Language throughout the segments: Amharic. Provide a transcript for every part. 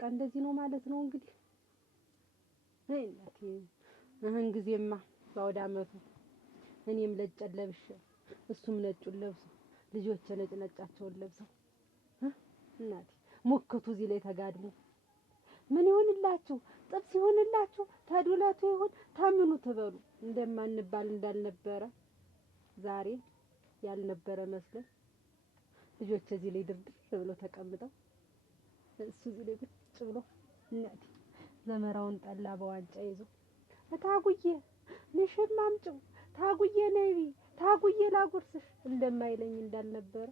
በቃ እንደዚህ ነው ማለት ነው እንግዲህ። አይ እናቴ አሁን ጊዜማ በአውደ ዓመቱ እኔም ነጭ ለብሼ እሱም ነጩን ለብሶ ልጆቼ ነጭ ነጫቸውን ለብሰው እናቴ ሞከቱ እዚህ ላይ ተጋድሞ ምን ይሆንላችሁ ጥብስ ይሆንላችሁ ተዱለቱ ይሁን ታምኑ ትበሉ እንደማንባል እንዳልነበረ ዛሬ ያልነበረ መስለን ልጆቼ እዚህ ላይ ድርድር ብለው ተቀምጠው እሱ እዚህ ላይ ቁጭ ብሎ እናቴ ዘመራውን ጠላ በዋንጫ ይዞ ታጉዬ ንሽም አምጪው ታጉዬ ነይ ታጉዬ ላጉርስሽ እንደማይለኝ እንዳልነበረ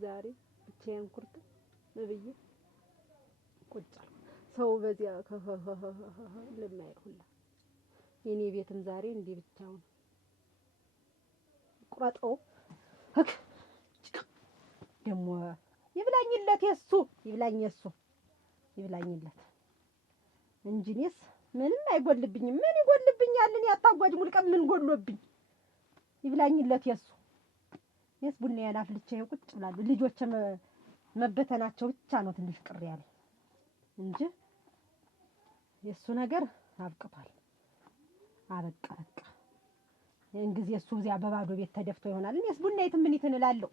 ዛሬ ብቻዬን ኩርት ብዬ ቁጭ አልኩ። ሰው በዚያ ለማይሁላ የኔ ቤትም ዛሬ እንዲህ ብቻውን ቁረጠው ህክ ደሞ ይብላኝለት የሱ ይብላኝለት እንጂ እኔስ ምንም አይጎልብኝም። ምን ይጎልብኛል? እኔ አታጓጅ ሙልቀም ምን ጎሎብኝ? ይብላኝለት የሱ እኔስ ቡናዬን አፍልቼ ቁጭ ብላለሁ። ልጆቼ መበተናቸው ብቻ ነው ትንሽ ቅር ያለኝ እንጂ የሱ ነገር አብቅቷል። አበቃ በቃ ያን ጊዜ እሱ እዚያ በባዶ ቤት ተደፍቶ ይሆናል። እኔስ ቡናዬ ምን ይተንላለሁ?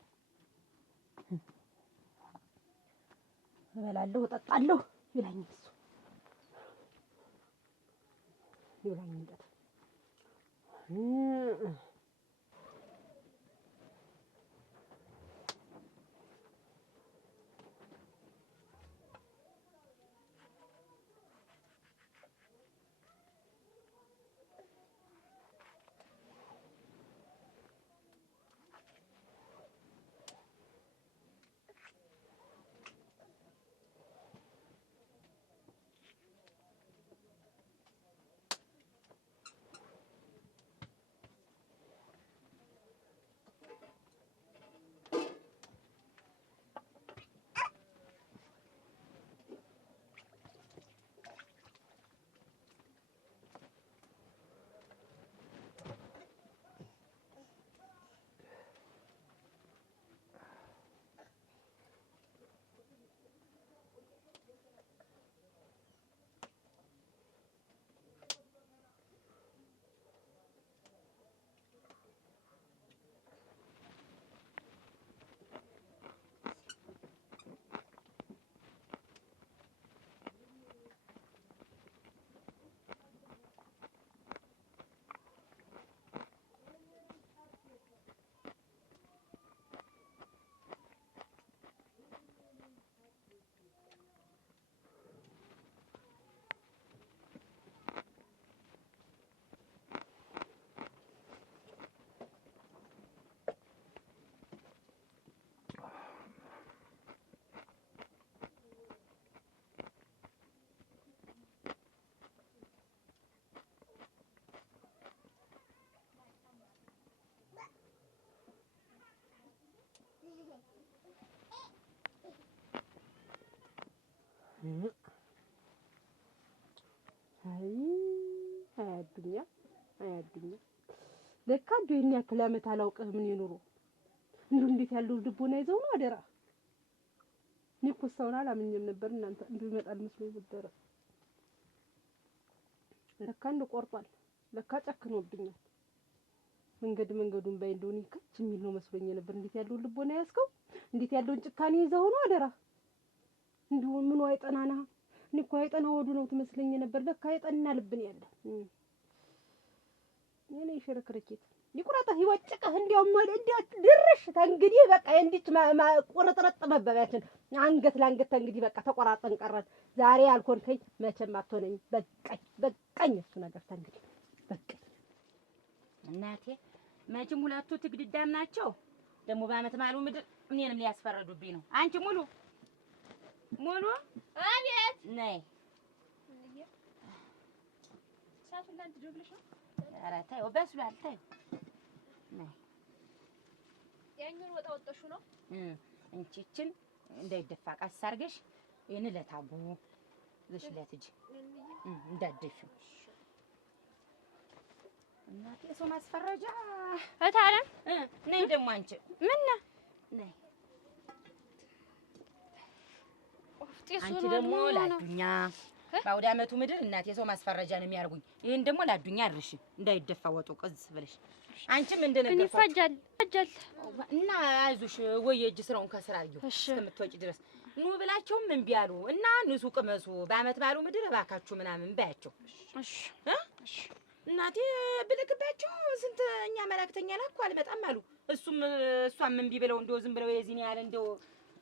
እበላለሁ እጠጣለሁ ይላኝ እሱ ይብላኝለት አያዱኛ ለካ እንደው የኔ ያክል ዓመት አላውቅህ ምን ይኑሩ እንደው እንዴት ያለው ልቦና ይዘው ነው አደራ። እኔ እኮ ሰውን አላምኝም ነበር እናንተ እንደው ይመጣል መስሎኝ ነበር። ለካ እንደው ቆርጧል ለካ ጨክኖብኛል። መንገዱን ባይ እንደው ከች የሚል ነው መስሎኝ ነበር። እንዴት ያለው ልቦና ያስከው እንዴት ያለውን ጭካኔ ይዘው ነው አደራ። እንደው ምኑ አይጠናና እኔ እኮ አይጠና ወዱ ነው ትመስለኝ ነበር። ለካ አይጠና ልብን ያለ የኔ ሽርክርኪት ይቁራጣህ ይወጭቅህ እንዲያው ድርሽ ተንግዲህ በቃ እንዲት ቁርጥርጥ መበባችን አንገት ለአንገት ተንግዲህ በቃ ተቆራጠን ቀረን። ዛሬ አልኮንከኝ መቼም አትሆነኝ። በቃኝ እሱ ነገር ተንግዲህ በቃኝ። እናቴ መቼም ሁለቱ ትግድዳም ናቸው። ደግሞ በአመት ማሉ ምድር እኔንም ሊያስፈረዱብኝ ነው። አንቺ ሙሉ አቤት ነይ ሳቱን ላንተ ጆብልሽ ነው። ኧረ ተይው በስሏል። ተይው ነይ ያኛውን ወጣ ወጣሹ ነው። እንቺችን እንዳይደፋ ቀስ አድርገሽ ይሄን ለታቡ ልሽ ለትጂ እንዳትደፊው እናቴ። ሰው ማስፈረጃ እታለም ነይ ደግሞ አንቺ ምን ነይ አንቺ ደግሞ ላዱኛ በአውደ ዓመቱ ምድር እናቴ ሰው ማስፈረጃ ነው የሚያርጉኝ። ይሄን ደግሞ ላዱኛ አድርሽ እንዳይደፋ ወጡ ቅዝ ብለሽ አንቺም እንደነገርኳችሁ ይፈጃል እና አይዞሽ ወይ የእጅ ስራውን ከስራ አድርጊው እስከምትወጪ ድረስ ኑ ብላቸውም እምቢ አሉ እና ንሱ ቅመሱ በዓመት ባሉ ምድር እባካችሁ ምናምን ባያቸው እሺ እናቴ ብልክባቸው ስንት እኛ መላእክተኛ ላኩ አልመጣም አሉ። እሷም እምቢ ብለው እንደው ዝም ብለው የዚህን ያህል እንደው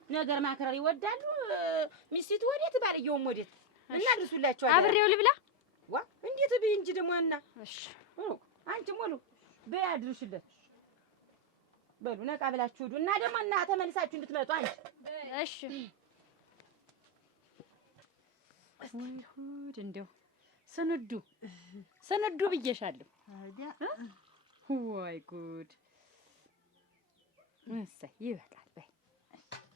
ነገር ማክረር ይወዳሉ። ሚስቱ ወዴት ባልየውም ወዴት እና ልሱላቸው አብሬው ልብላ ዋ እንዴት ብይ እንጂ ደግሞ እና እሺ አንቺ ሙሉ በይ አድርሽለት በሉ ነቃ ብላችሁ ሂዱ እና ደግሞ እና ተመልሳችሁ እንድትመጡ አንቺ እሺ ይሁድ እንደው ስንዱ ብዬሻለሁ። ወይ ጉድ እሰይ ይበቃል። በይ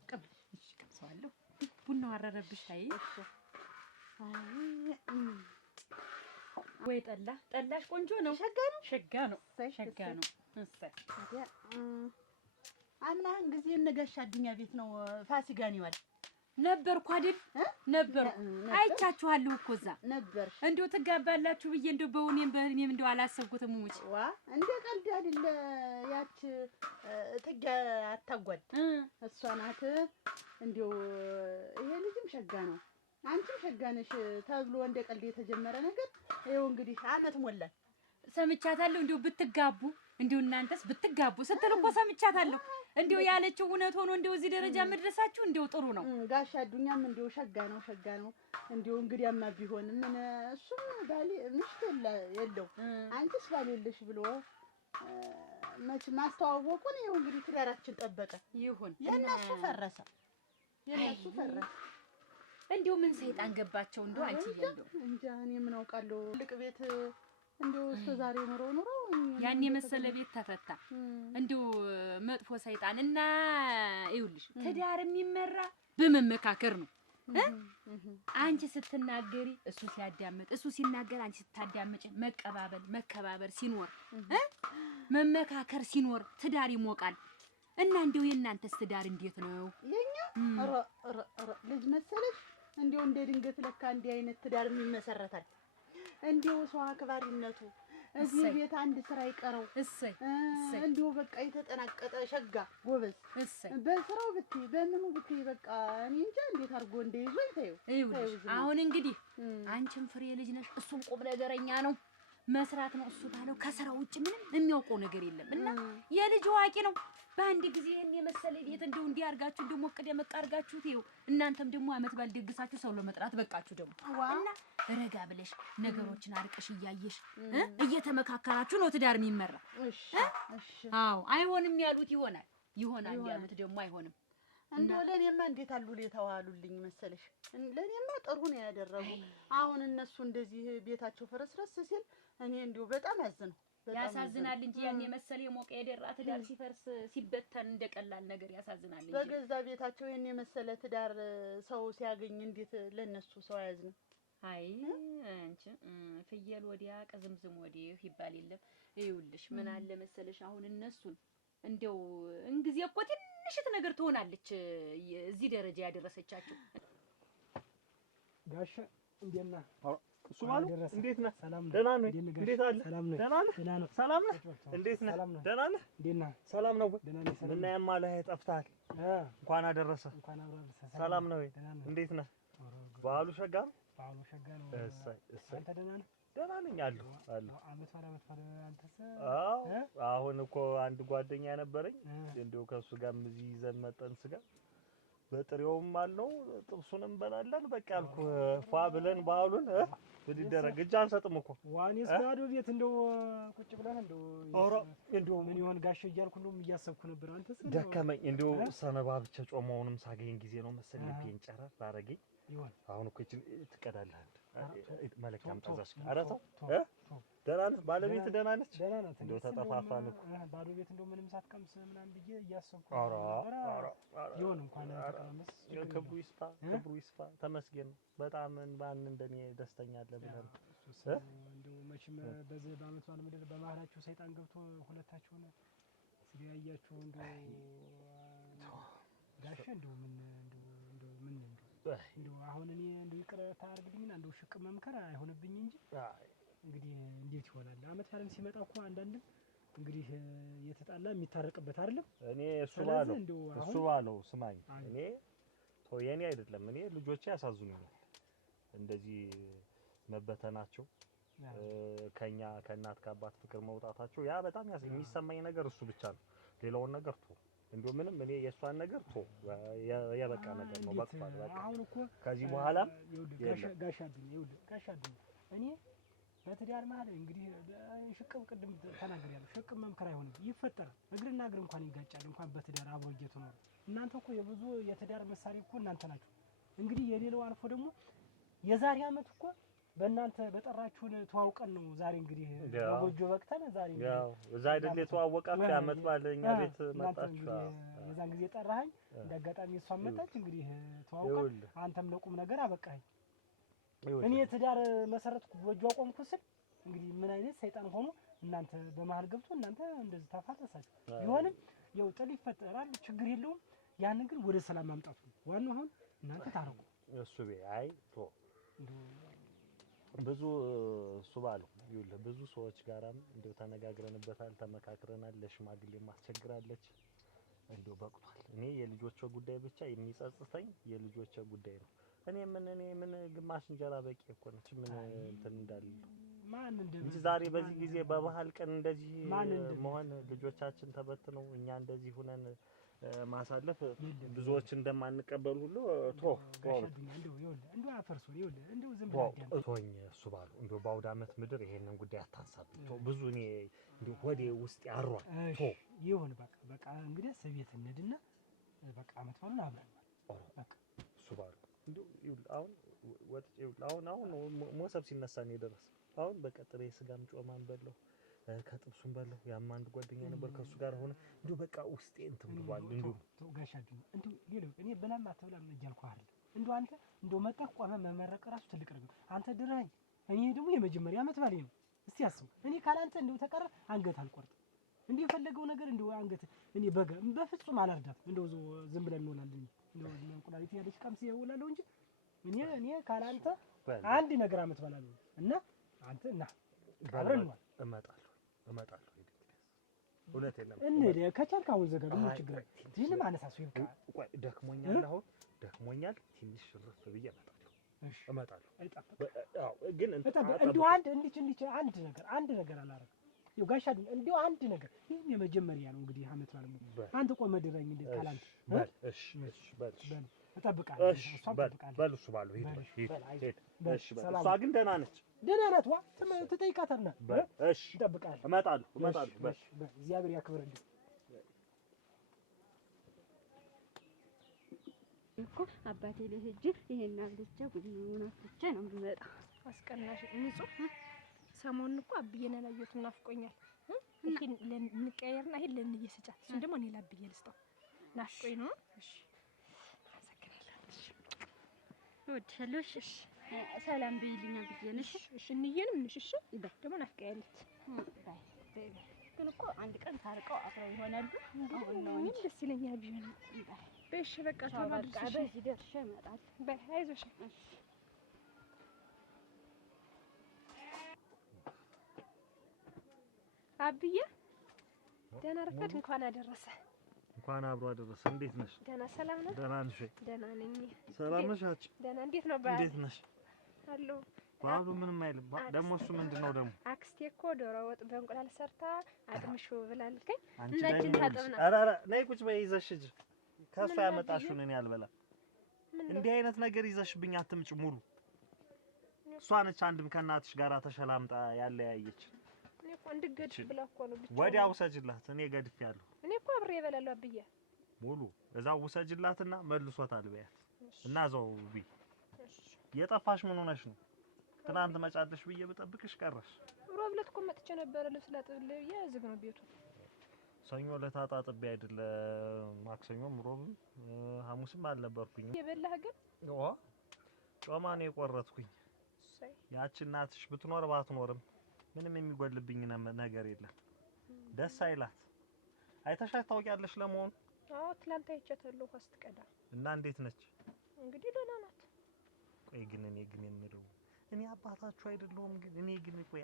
ቀምሰዋለሁ። ቡናው አረረብሽ። አይ ወይ ጠላሽ ቆንጆ ነው። ሸጋ ነው። እሰይ አምናህን ጊዜ እነጋሽ አዱኛ ቤት ነው ፋሲካን ይዋል ነበርኩ አይደል? ነበርኩ። አይቻችኋለሁ እኮ እዛ ነበር። እንደው ትጋባላችሁ ብዬ እንደው በእኔም እንደው አላሰብኩትም። ሙጭ ዋ እንደ ቀልድ አይደለ ያች ትጋ አታጓድ እሷ ናት። እንደው ይሄ ልጅም ሸጋ ነው አንቺም ሸጋ ነሽ ተብሎ እንደ ቀልድ የተጀመረ ነገር ይኸው እንግዲህ አመት ሞላል። ሰምቻታለሁ። እንደው ብትጋቡ እንደው እናንተስ ብትጋቡ ስትል እኮ ሰምቻታለሁ። እንደው ያለችው እውነት ሆኖ እንደው እዚህ ደረጃ መድረሳችሁ እንደው ጥሩ ነው። ጋሽ አዱኛም እንደው ሸጋ ነው እንደው እንግዲያማ ቢሆን ምን እሱም ባሊ ምሽት የለው አንቺስ ባል የለሽ ብሎ መች ማስተዋወቁን ይኸው እንግዲህ ትዳራችን ጠበቀ። ይሁን የነሱ ፈረሰ። እንደው ምን ሰይጣን ገባቸው እንደው አንቺ እንደው እንጃ እኔ ምን አውቃለሁ። ልቅ ቤት እንደው እስከ ዛሬ ኖሮ ያን የመሰለ ቤት ተፈታ። እንደው መጥፎ ሰይጣን እና ይኸውልሽ ትዳር የሚመራ በመመካከር ነው። አንቺ ስትናገሪ እሱ ሲያዳምጥ፣ እሱ ሲናገር አንቺ ስታዳምጪ መከባበር ሲኖር መመካከር ሲኖር ትዳር ይሞቃል። እና እንደው የእናንተስ ትዳር እንዴት ነው? የኛ ልጅ መሰለሽ እንደው እንደ ድንገት ለካ እንዲህ አይነት ትዳር የሚመሰረታል። እንደው ሰው አክባሪነቱ እዚህ ቤት አንድ ስራ ይቀረው እንደው በቃ የተጠናቀጠ ሸጋ ጎበዝ በስራው ብትይ በምኑ ብትይ በቃ እኔ እንጃ እንዴት አድርጎ እንደይዞ ይተዩ። አሁን እንግዲህ አንቺም ፍሬ ልጅ ነሽ፣ እሱም ቁም ነገረኛ ነው። መስራት ነው እሱ ባለው ከስራ ውጭ ምንም የሚያውቀው ነገር የለም እና የልጅ አዋቂ ነው። በአንድ ጊዜ የመሰለ ቤት እንደው እንዲያርጋችሁ እንደው ሞቅ ደመቅ አርጋችሁት ይኸው እናንተም ደግሞ አመት ባል ደግሳችሁ ሰው ለመጥራት በቃችሁ ደግሞ እና ረጋ ብለሽ ነገሮችን አርቀሽ እያየሽ እየተመካከራችሁ ነው ትዳር የሚመራ። አዎ አይሆንም ያሉት ይሆናል ያሉት ደግሞ አይሆንም። እንደው ለኔማ እንዴት አሉ ለተዋሉልኝ መሰለሽ። ለኔማ ጥሩ ነው ያደረጉ። አሁን እነሱ እንደዚህ ቤታቸው ፈረስረስ ሲል እኔ እንደው በጣም ያሳዝናል እንጂ ያን የመሰለ የሞቀ የደራ ትዳር ሲፈርስ ሲበተን እንደቀላል ነገር ያሳዝናል እንጂ በገዛ ቤታቸው ያን የመሰለ ትዳር ሰው ሲያገኝ እንዴት ለነሱ ሰው ያዝን? አይ አንቺ ፍየል ወዲያ ቅዝምዝም ወዲህ ይባል የለም። ይኸውልሽ ምን አለ መሰለሽ አሁን እነሱን እንደው እንግዲህ እኮ ትንሽት ነገር ትሆናለች እዚህ ደረጃ ያደረሰቻቸው። ጋሽ እንዴና እሱ ማለት እንዴት ነህ? ደህና ነህ? እንዴት አለ? ደህና ነህ? ሰላም ነህ? እንዴት ነህ? ደህና ነህ? እንዴት ነህ? ሰላም ነው ወይ? ምን ያማለህ ጠፍተሃል? እንኳን አደረሰ። ሰላም ነው ወይ? እንዴት ነህ? በዓሉ ሸጋ ነው? በዓሉ ሸጋ ነው። እሰይ እሰይ። አንተ ደህና ነህ? ደህና ነኝ አለሁ። አመት ባለ አንተስ? አዎ አሁን እኮ አንድ ጓደኛ ነበረኝ እንደው ከሱ ጋርም እዚህ ይዘን መጠን ስጋ በጥሬውም አለው ጥብሱንም በላለን በቃ ያልኩህ ፏ ብለን በዓሉን ብድደረግ እጅ አንሰጥም እኮ ዋኔስ ባዶ ቤት እንደው ቁጭ ብለን እንደው ምን ይሆን ጋሽ እያልኩ ሁሉም እያሰብኩ ነበር። አንተስ? ደከመኝ እንደው ሰነባብቼ ጮማውንም ሳገኝ ጊዜ ነው መሰለኝ ልቤን ጨረር አደረገኝ። አሁን እኮ እቺን ትቀዳለህ መለካም ታዛሽ አራታ ደህና ነህ? ባለቤት ደህና ነች? እንደው ተጠፋፋን እኮ ባዶ ቤት እንደው ምንም ሳትቀምስ ምናምን ብዬ እያሰብኩ ነበር። ይሁን እንኳን ተቀመስ ክብሩ ይስፋ ተመስገን። በጣም ማን እንደኔ ደስተኛ አለ ብለን እንደው መቼም በዚህ በዓመት ባለ ምድር በመሀላችሁ ሰይጣን ገብቶ ሁለታችሁን ሲያያችሁ እንደው ጋሽ እንደው ምን እንደው አሁን እኔ እንደው ይቅርታ አድርግልኝና እንደው ሽቅ መምከር አይሆንብኝ እንጂ እንግዲህ እንዴት ይሆናል? አመት ያለን ሲመጣ እኮ አንዳንድም እንግዲህ የተጣላ የሚታረቅበት አይደለም። እኔ እሱ ባለው ስማኝ፣ እኔ የኔ አይደለም እኔ ልጆቼ ያሳዝኑኛል እንደዚህ መበተናቸው ከእናት ከአባት ፍቅር መውጣታቸው ያ በጣም የሚሰማኝ ነገር እሱ ብቻ ነው። ሌላውን ነገር እንደው ምንም እኔ የእሷን ነገር የበቃ ነገር ነው። በቃ አሁን እኮ ከዚህ በኋላ ጋሻብኝ እኔ በትዳር ማለት እንግዲህ ሽቅብ ቅድም ተናግሬያለሁ። ሽቅብ መምከር አይሆንም፣ ይፈጠራል። እግርና እግር እንኳን ይጋጫል፣ እንኳን በትዳር አብሮ እየተኖረ። እናንተ እኮ የብዙ የትዳር መሳሪ እኮ እናንተ ናችሁ። እንግዲህ የሌላው አልፎ ደግሞ የዛሬ አመት እኮ በእናንተ በጠራችሁን ተዋውቀን ነው ዛሬ እንግዲህ በጎጆ በቅተን ዛሬ ያው እዛ አይደል የተዋወቃችሁ አመት ባለኛ ቤት መጣችሁ። የዛን ጊዜ ጠራኸኝ፣ እንዳጋጣሚ እሷን መጣች። እንግዲህ ተዋውቀን አንተም ለቁም ነገር አበቃኸኝ። እኔ ትዳር መሰረትኩ ጎጆ አቆምኩ ስል እንግዲህ ምን አይነት ሰይጣን ሆኖ እናንተ በመሀል ገብቶ እናንተ እንደዚህ ታፋተሳችሁ። ቢሆንም ያው ጥል ይፈጠራል፣ ችግር የለውም። ያን ግን ወደ ሰላም ማምጣቱ ዋናው አሁን እናንተ ታረቁ። እሱ አይ ብዙ እሱ ባለው ይኸውልህ ብዙ ሰዎች ጋራም እንደው ተነጋግረንበታል፣ ተመካክረናል። ለሽማግሌ ማስቸግራለች እንደው በቅቷል። እኔ የልጆቹ ጉዳይ ብቻ የሚጸጽተኝ የልጆቹ ጉዳይ ነው። እኔ ምን ግማሽ እንጀራ በቂ እኮ ነች። ምን እንትን እንዳለ ማን እንጂ ዛሬ በዚህ ጊዜ በባህል ቀን እንደዚህ መሆን ልጆቻችን ተበትነው እኛ እንደዚህ ሆነን ማሳለፍ ብዙዎች እንደማንቀበል ሁሉ እንደው አፈርሱ እንደው ዝም ብለህ ቶኝ እሱ ባሉ እንደው በአውደ ዓመት ምድር ይሄንን ጉዳይ አታንሳብኝ። ብዙ እኔ እንደው ወዴ ውስጥ ያሯል። ይሁን በቃ እንግዲህ ሰቤት እንድና በቃ ዓመት ባሉን አብረን በቃ እሱ ባሉ እንደው አሁን አሁን ሞሰብ ሲነሳ ነው የደረሰው። አሁን በቃ ጥሬ ስጋም ጮማን በለው ከጥብሱም በለው ያም አንድ ጓደኛ ነበር ከሱ ጋር ሆነ እንደው በቃ ውስጤ እንትን ብሏል። እንደው ጋሻችሁ እንደው ሌላው እኔ በላም አትበላም እያልኩ አይደል። እንደው አንተ እንደው መጣህ ቆመ መመረቅ ራሱ ትልቅ ነገር። አንተ ድረኝ እኔ ደግሞ የመጀመሪያ ዓመት ባሌ ነው። እስቲ አስቡ። እኔ ካላንተ እንደው ተቀረ አንገት አልቆርጥም። እንደው የፈለገው ነገር እንደው አንገት እኔ በፍጹም አላርዳም። እንደው ዝም ብለን እንውላለን። እንደው እንቁላሊት ያለች ቀምስ ይውላለሁ እንጂ እኔ ካላንተ አንድ ነገር ዓመት ባላለሁ እና አንተ እና አብረን ነው እመጣለሁ እውነት የለም እንዴ ከቻልክ አሁን ዘጋ ምን ችግር አለ? ይሄንም አነሳሱ ይብቃ። ቆይ ደክሞኛል፣ አሁን ደክሞኛል። ትንሽ ሽርፍ ብዬ እመጣለሁ። አዎ ግን እንደው አንድ ነገር አላረግም። ይኸው ጋሻ እንደው አንድ ነገር ይሄን የመጀመሪያ ነው እንግዲህ ዓመት ባለ ነው። አንተ ቆመ ድረኝ እንዴ ካላንተ እሺ በል እጠብቃለሁ። እሷ እጠብቃለሁ። በል እሱ ባለው ሂድ። እሺ በል እሷ ግን ደህና ነች። ደህና ናት። ዋ ትጠይቃታለህ። እሺ እጠብቃለሁ። እመጣለሁ። በል እግዚአብሔር ያክብርልኝ እኮ አባቴ ላይ ሄጄ ይሄን አብልቼ ቡናውን አፍልቼ ነው የምመጣው። አስቀናሽ ንጹህ ሰሞኑን እኮ አብዬን አላየሁትም፣ ናፍቆኛል። ይሄን ለንቀየርና ይሄን ለንዬ ስጫት፣ እሱን ደግሞ እኔ ላብዬ ልስጠው። ናፍቆኝ ነው። እሺ እወድሻለሁ። እሺ ሰላም በይልኝ አብዬን። እሺ እንዬንም እሺ ደግሞ ናፍቀያለች። ግን እኮ አንድ ቀን ታርቀው አብረው ይሆናሉ። አሁን ነው እንጂ ደስ ይለኛል ቢሆን። በእሺ በቃ ተባልሽ። በዚህ ደርሼ እመጣለሁ። በይ አይዞሽ። እሺ አብዬ ደህና ረፈድ። እንኳን አደረሰ። እንኳን አብሮ አደረሰ። እንዴት ነሽ? ደህና ሰላም ነው? ደህና ነሽ? ደህና ነኝ። ሰላም ነሽ? ደህና። እንዴት ነው ባል? እንዴት ነሽ? አሎ ባሉ ምንም አይልም። ደግሞ እሱ ምንድነው ደግሞ አክስቴ እኮ ዶሮ ወጥ በእንቁላል ሰርታ አጥምሹ ብላልከኝ እናችን ታጥብና። ኧረ ነይ ቁጭ በይ ይዘሽ ሂጂ። ከእሷ ያመጣሽውን እኔ አልበላም። እንዲህ አይነት ነገር ይዘሽብኝ አትምጭ። ሙሉ እሷ ነች አንድም ከእናትሽ ጋራ ተሸላምጣ ያለያየች። እኔ እኮ እንድገድፍ ብላ እኮ ነው ብቻ። ወዲያው ውሰጅላት። እኔ ገድፌያለሁ። እኔ እኮ አብሬ እበላለሁ አብዬ። ሙሉ እዛው ውሰጅላትና መልሶታል በያት እና እዛው ቢ የጠፋሽ ምን ሆነሽ ነው? ትናንት መጫለሽ ብዬ ብጠብቅሽ ቀረሽ። ሮብ ዕለት እኮ መጥቼ ነበረ ልብስ ላጥብልህ ብዬ ዝግ ነው ቤቱ። ሰኞ ዕለት አጣጥቤ አይደለ ማክሰኞም ሮብም ሐሙስም አልነበርኩኝ። የበላህ ግን ጮማ ነው የቆረጥኩኝ። ያቺ እናትሽ ብትኖር ባትኖርም ምንም የሚጎልብኝ ነገር የለም። ደስ አይላት። አይተሻት ታውቂያለሽ ለመሆኑ? አዎ ትላንት አይቻታለሁ ውሃ ስትቀዳ። እና እንዴት ነች? እንግዲህ ደህና ናት። ቆይ ግን እኔ ግን የምለው እኔ አባታችሁ አይደለሁም ግን እኔ ግን ቆይ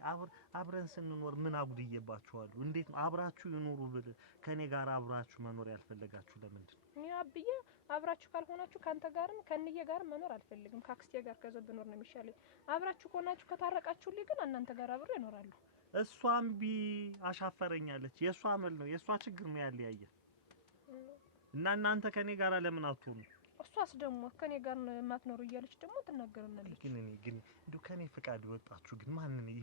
አብረን ስንኖር ምን አጉድዬባችኋለሁ? እንዴት ነው አብራችሁ ይኖሩ ብል ከኔ ጋር አብራችሁ መኖር ያልፈለጋችሁ ለምንድን ነው? እኔ አብዬ አብራችሁ ካልሆናችሁ ካንተ ጋርም ከእንዬ ጋር መኖር አልፈልግም። ካክስቴ ጋር ከዘብ ብኖር ነው የሚሻለኝ። አብራችሁ ከሆናችሁ ከታረቃችሁልኝ ግን እናንተ ጋር አብሬ እኖራለሁ። እሷም አሻፈረኛለች። የእሷ አመል ነው የእሷ ችግር ነው ያለያየ እና እናንተ ከኔ ጋር ለምን አትሆኑ? እሷስ ደግሞ ከኔ ጋር ማትኖሩ እያለች ደግሞ ትናገረናለች። ግን እኔ ግን እንደው ከኔ ፍቃድ ወጣችሁ ግን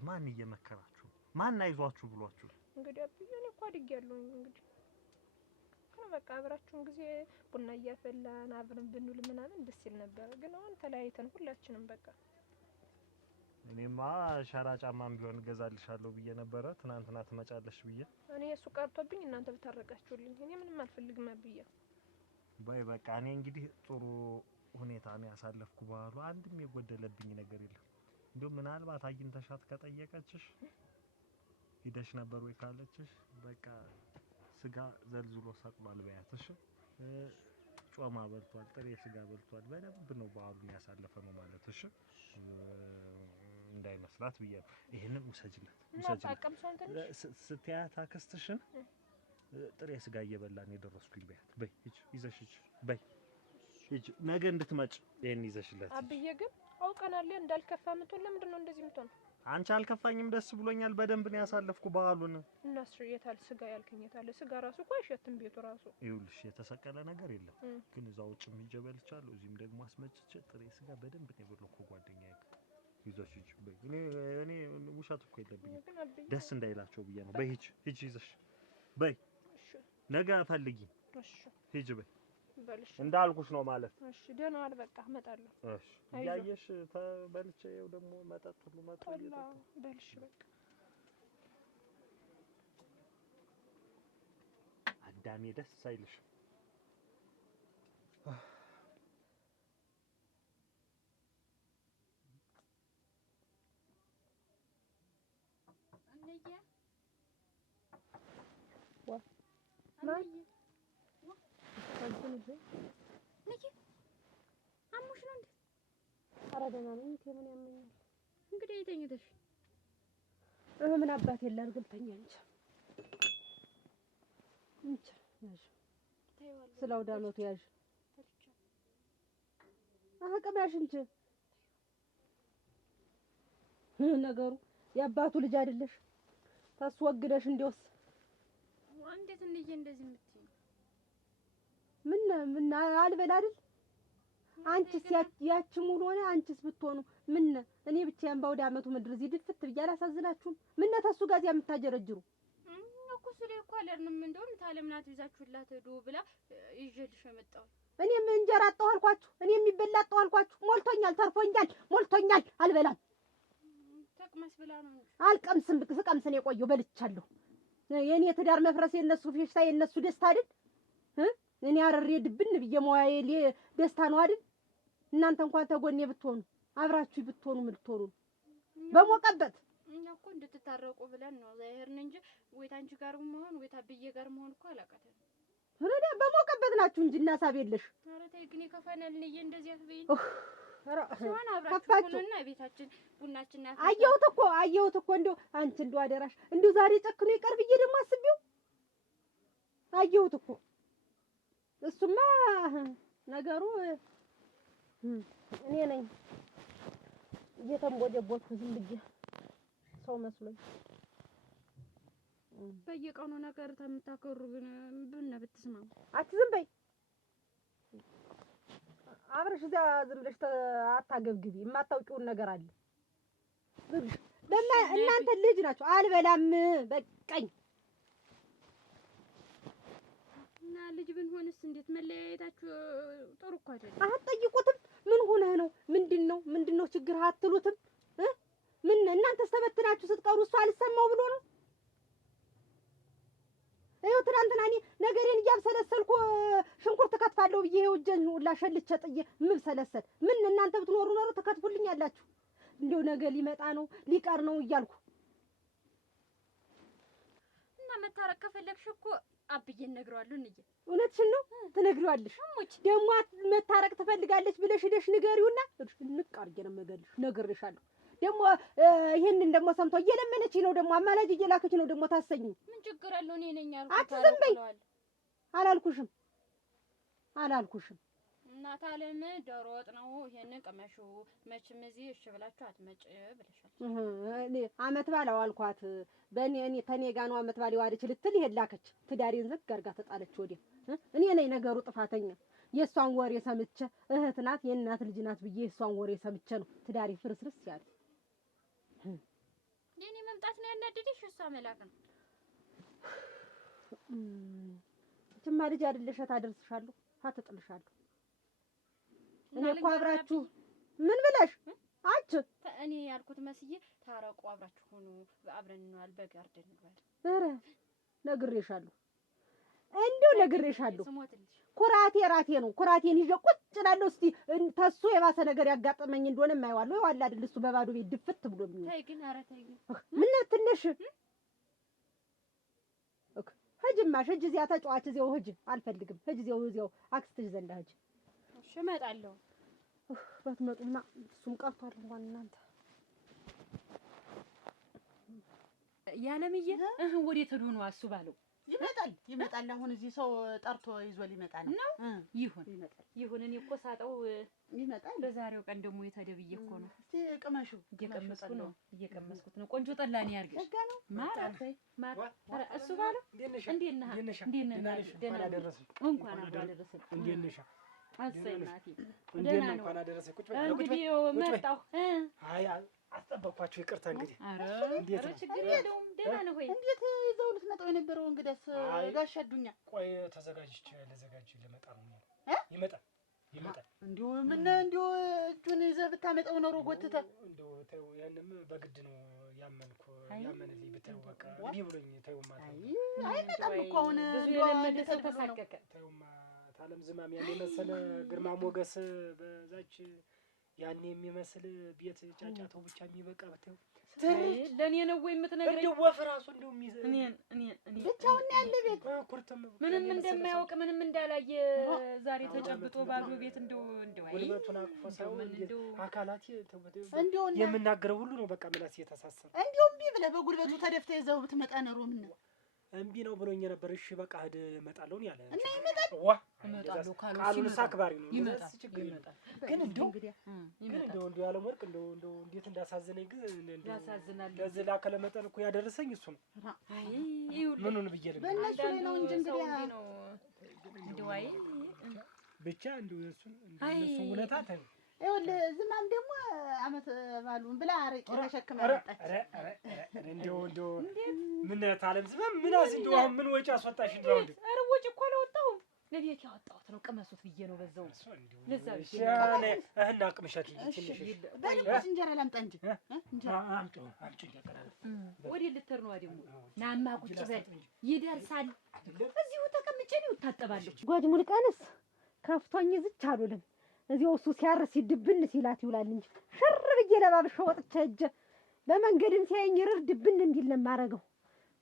ማን እየመከራችሁ ማን አይዟችሁ ብሏችሁ? እንግዲህ አብዬ እኔ እኮ አድጌያለሁ። እንግዲህ ግን በቃ አብራችሁን ጊዜ ቡና እያፈላን አብረን ብንውል ምናምን ደስ ይል ነበር። ግን አሁን ተለያይተን ሁላችንም በቃ እኔማ ሸራ ጫማም ቢሆን እገዛልሻለሁ ብዬ ነበረ ትናንትና ትመጫለሽ ብዬ። እኔ እሱ ቀርቶብኝ እናንተ ብታረቃችሁልኝ እኔ ምንም አልፈልግም አብዬ። በይ በቃ እኔ እንግዲህ ጥሩ ሁኔታ ነው ያሳለፍኩ። በኋላ አንድም የጎደለብኝ ነገር የለም። እንደው ምናልባት አግኝተሻት ከጠየቀችሽ ሂደሽ ነበር ወይ ካለችሽ በቃ ስጋ ዘልዝሎ ሰቅሏል በያት። እሺ ጮማ በልቷል፣ ጥሬ ስጋ በልቷል። በደንብ ነው በዓሉን ያሳለፈ ነው ማለት። እሺ እንዳይመስላት ብዬ ነው። ይሄንን ውሰጅለት ስትያት አክስትሽን ጥሬ ስጋ እየበላን የደረስኩኝ በያት። በይ ሂጂ ይዘሽ ሂጂ። በይ ሂጂ ነገ እንድትመጭ ይሄን ይዘሽለት። አብዬ ግን አውቀናል እንዳልከፋ ምትሆን ለምንድን ነው እንደዚህ ምትሆን? አንቺ አልከፋኝም፣ ደስ ብሎኛል። በደንብ ነው ያሳለፍኩ በዓሉን። እናስ የታል ስጋ ያልከኝ የታለ? ስጋ ራሱ እኮ አይሸትም ቤቱ ራሱ። ይኸውልሽ የተሰቀለ ነገር የለም ግን እዛው ውጭም ሂጅ በልቻለሁ፣ እዚህም ደግሞ አስመጭቼ ጥሬ ስጋ በደንብ ነው የበላሁ ከጓደኛዬ ጋር። ይዘሽ ሂጂ። በይ እኔ ውሸት እኮ የለብኝም ደስ እንዳይላቸው ብዬ ነው። በይ ሂጂ ሂጂ ይዘሽ በይ። ነገ ፈልጊ። እሺ ሂጂ በይ እንዳልኩሽ ነው ማለት። እሺ ደህና ዋል። በቃ እመጣለሁ። እሺ ያየሽ ተበልቼ ይኸው ደግሞ መጠጥ ሁሉ መጣ ይጠጣ በልሽ በቃ አዳሜ ደስ አይልሽ? አሙሽ ነው እንዴ? ኧረ ደህና ነኝ። ከምን ያመኛል? እንግዲህ የተኝተሽ ምን አባቴ ላድርግ? ተኛ እንጂ ያዥ ስለ አውደ ዓመቱ ያዥ አቅም ያዥ እንጂ ነገሩ የአባቱ ልጅ አይደለሽ ታስወግደሽ እንዲወስ እንዴት እንዬ እንደዚህ የምትይኝ? ምን አልበል አይደል? አንቺስ ያቺ ሙሉ ሆነ አንቺስ ብትሆኑ ምን እኔ ብቻዬን በአውደ ዓመቱ ምድር እዚህ ድፍት ብዬ አላሳዝናችሁም? ምን ተሱ ጋር የምታጀረጅሩ እኮ ስለ እኮ አለንም እንደውም ታለምናት ይዛችሁላት ሄዱ ብላ ይዤልሽ የመጣው እኔም እንጀራ አጣሁ አልኳችሁ። እኔ የሚበላ አጣሁ አልኳችሁ። ሞልቶኛል፣ ተርፎኛል፣ ሞልቶኛል። አልበላም። ተቅመስ ብላ ነው አልቀምስም። ስቀምስ ነው የቆየሁ። በልቻለሁ። የኔ ትዳር መፍረስ የነሱ ፌሽታ የነሱ ደስታ አይደል? እኔ አረሬ ድብን ብዬ ሞያዬ ደስታ ነው አይደል? እናንተ እንኳን ተጎኔ ብትሆኑ አብራችሁ ብትሆኑ ምን ልትሆኑ በሞቀበት እኛ እኮ እንድትታረቁ ብለን ነው ዛይርን እንጂ ወይት አንቺ ጋር መሆን ወይት አብዬ ጋር መሆን እኮ አላቀተም። ረዳ በሞቀበት ናችሁ እንጂ እና ሳብ የለሽ። ኧረ ተይ ግን ይከፋናል። እንዬ እንደዚህ አትበይኝ። ኧረ አብራችሁ ሆነና ቤታችን ቡናችን ናት። አየሁት እኮ እንደው አንቺ እንደው አደራሽ እንደው ዛሬ ጨክኖ ይቀር ብዬ ደግሞ አስቤው አየሁት እኮ። እሱማ ነገሩ እኔ ነኝ እየተንቦጀቦትኩ ዝም ብዬ ሰው መስሎኝ። በየቀኑ ነገር ተምታከሩ ግን ብነ ብትስማሙ አት ዝም በይ አብረሽ እዚያ ዝም ብለሽ አታገብግቢ። የማታውቂውን ነገር አለ እናንተ ልጅ ናችሁ። አልበላም በቃኝ። እና ልጅ ብንሆንስ እንዴት መለያየታችሁ ጥሩ እኮ አይደለም። አትጠይቁትም? ምን ሆነህ ነው? ምንድነው ችግር አትሉትም? ምን እናንተ ተበትናችሁ ስትቀሩ እሱ አልሰማው ብሎ ነው? ይኸው ትናንትና እኔ ነገሬን እያብሰለሰልኩ ሽንኩርት ከትፋለሁ ብዬ ይኸው እጄን ሁላ ሸልቼ ጥዬ የምብሰለሰል ምን እናንተ ብትኖሩ ኖሮ ተከትፉልኛላችሁ። እንደው ነገ ሊመጣ ነው ሊቀር ነው እያልኩ እና መታረቅ ከፈለግሽ እኮ አብዬ እነግረዋለሁ። እንዬ እውነትሽን ነው ትነግሪዋለሽ። ደግሞ መታረቅ ትፈልጋለች ብለሽ ሄደሽ ንገሪውና ንቅ አድርጌ ነው የምገልሽ። ነግሬሻለሁ። ደግሞ ይሄንን ደግሞ ሰምቶ እየለመነችኝ ነው። ደግሞ አማላጅ እየላከች ነው። ደግሞ ታሰኝ ምን ችግር አለው? እኔ ነኝ ያልኩት። አትዝም በይ። አላልኩሽም እናት አለም ዶሮ ወጥ ነው ይሄንን ቅመሹ። መቼም እዚህ እሺ ብላችሁ አትመጭ ብለሻል። እኔ አመት ባለው አልኳት። እኔ ተኔ ጋር ነው አመት ባለው አለች ልትል ይሄን ላከች። ትዳሬን ዝግ አድርጋ ተጣለች ወዲያ። እኔ ነኝ ነገሩ ጥፋተኛ። የእሷን ወሬ ሰምቼ እህት ናት የእናት ልጅ ናት ብዬ የእሷን ወሬ ሰምቼ ነው ትዳሬ ፍርስርስ ያለ። የኔ መምጣት ነው ያናደደሽ? እሷ መላክ ነው። እችማ ልጅ አይደለሽ ታደርስሻለሁ ታጥጥልሻለሁ። እኔ እኮ አብራችሁ ምን ብለሽ አንቺ እኔ ያልኩት መስዬ ታረቁ አብራችሁ ሆኖ አብረን እንዋል በጋርደን እንዋል። ኧረ ነግሬሻለሁ፣ እንደው ነግሬሻለሁ። ኩራቴ ራቴ ነው። ኩራቴን ይዤ ቁጭ እላለሁ። እስቲ ተሱ የባሰ ነገር ያጋጠመኝ እንደሆነ የማይዋለሁ ይዋል አይደል እሱ በባዶ ቤት ድፍት ብሎ የሚሆን። ተይ ግን ኧረ ተይ ግን ምን ትንሽ ሂጂማ ሂጂ፣ እዚያ ተጫዋች እዚያው ሂጂ። አልፈልግም። ሂጂ እዚያው አክስትሽ ዘንድ ሂጂ። እሺ እመጣለሁ። ባትመጡማ እሱም ቀርቷል። እንኳን እናንተ ያለምዬ ወዴት ሄዶ ነው እሱ ባለው? ይመጣል። አሁን እዚህ ሰው ጠርቶ ይዞ ሊመጣ ነው። ይሁን ይሁን። እኔ እኮ ሳጠው ይመጣል። በዛሬው ቀን ደግሞ የተደብዬ እኮ ነው። እስቲ ቅመሹ። እየቀመስኩት ነው። ቆንጆ ጠላኔ ያርግሽ። ማራት እሱ ባለው እንዴት ነህ? ደህና ደረሰ። እንኳን አብሮ አደረሰ። እንዴት ነሽ? አሰይ እናቴ ደህና ነው። እንኳን አደረሰ። ቁጭ እንግዲህ መጣሁ። አይ አስጠበቅኳችሁ፣ ይቅርታ። እንግዲህ ኧረ ችግር የለውም። ደህና ነው ወይ? እንዴት ይዘው ልትመጣው የነበረው እንግዳስ ጋሽ አዱኛ? ቆይ ተዘጋጅቼ ልመጣ ነው። ይመጣል። እንዲሁ እጁን ይዘህ ብታመጣው ኖሮ ጎትተህ እንደው ተይው። ያንም በግድ ነው ያመንልኝ ብትይው በቃ እምቢ ብሎኝ ተይው ማለት ነው። አይመጣም እኮ አሁን የለመደ ሰው ተሳቀቀ። ተይውማ ታለም ዝማም ያን የመሰለ ግርማ ሞገስ በዛች ያን የሚመስል ቤት ጫጫታው ብቻ የሚበቃ ብትይው ለኔ ነው ወይ የምትነግረኝ? እንደው ወፍ ራሱ እንደው እኔ ብቻውን ያለ ቤት ኩርተም ምንም እንደማያውቅ ምንም እንዳላየ ዛሬ ተጨብጦ ባዶ ቤት እንደው አይ ጉልበቱን አቅፎ ሰው አካላቴ እንደው የምናገረው ሁሉ ነው በቃ ምላስ የተሳሰረ። እንደው እምቢ ብለህ በጉልበቱ ተደፍተህ ይዘው ብትመጣ ኖሮ ምን ነው እምቢ ነው ብሎኝ ነበር። እሺ በቃ ሂድ እመጣለሁ ያለ እና ይመጣል። ዋ እመጣለሁ ቃሉን አክባሪ ነው። ይመጣል። ግን እንደው ያለ ወርቅ እንደው እንዴት እንዳሳዘነኝ ግን ያሳዝናል። ለዚህ ላከለ መጠን እኮ ያደረሰኝ እሱ ነው። አይ ምኑን ብዬ ልብ በእነሱ ላይ ነው እንጂ እንግዲህ ነው እንደው አይ ብቻ እንደው እሱ ውለታ ታዩ። ይኸውልህ ዝማም ደግሞ አመት ባሉን ብላ አረቄ ተሸክማ መጣች። እንደው ምን ታለም ዝማም ምን እንደው አሁን ምን ወጪ አስወጣሽ? እንደው ኧረ ወጪ እኮ አላወጣሁም። ለቤት ያወጣሁት ነው። ቅመሱት ብዬ ነው በዛው ለዛ እሺ እህና ቅምሻት ትንሽ በልኩስ እንጀራ ላምጣ እንጂ እንጀራ አምጪ ይቀራል። ወዴት ልትር ነው ደግሞ? ናማ ቁጭ በል ይደርሳል። እዚሁ ተቀምጬ ነው እታጠባለሁ። ጓጅ ሙልቀንስ ከፍቶኝ ዝች አሉልም። እዚያው እሱ ሲያርስ ሲድብን ሲላት ይውላል እንጂ ሽር ብዬ ለባብሼ ወጥቼ ሂጅ በመንገድም ሲያየኝ ርር ድብን እንዲል ነው የማደርገው።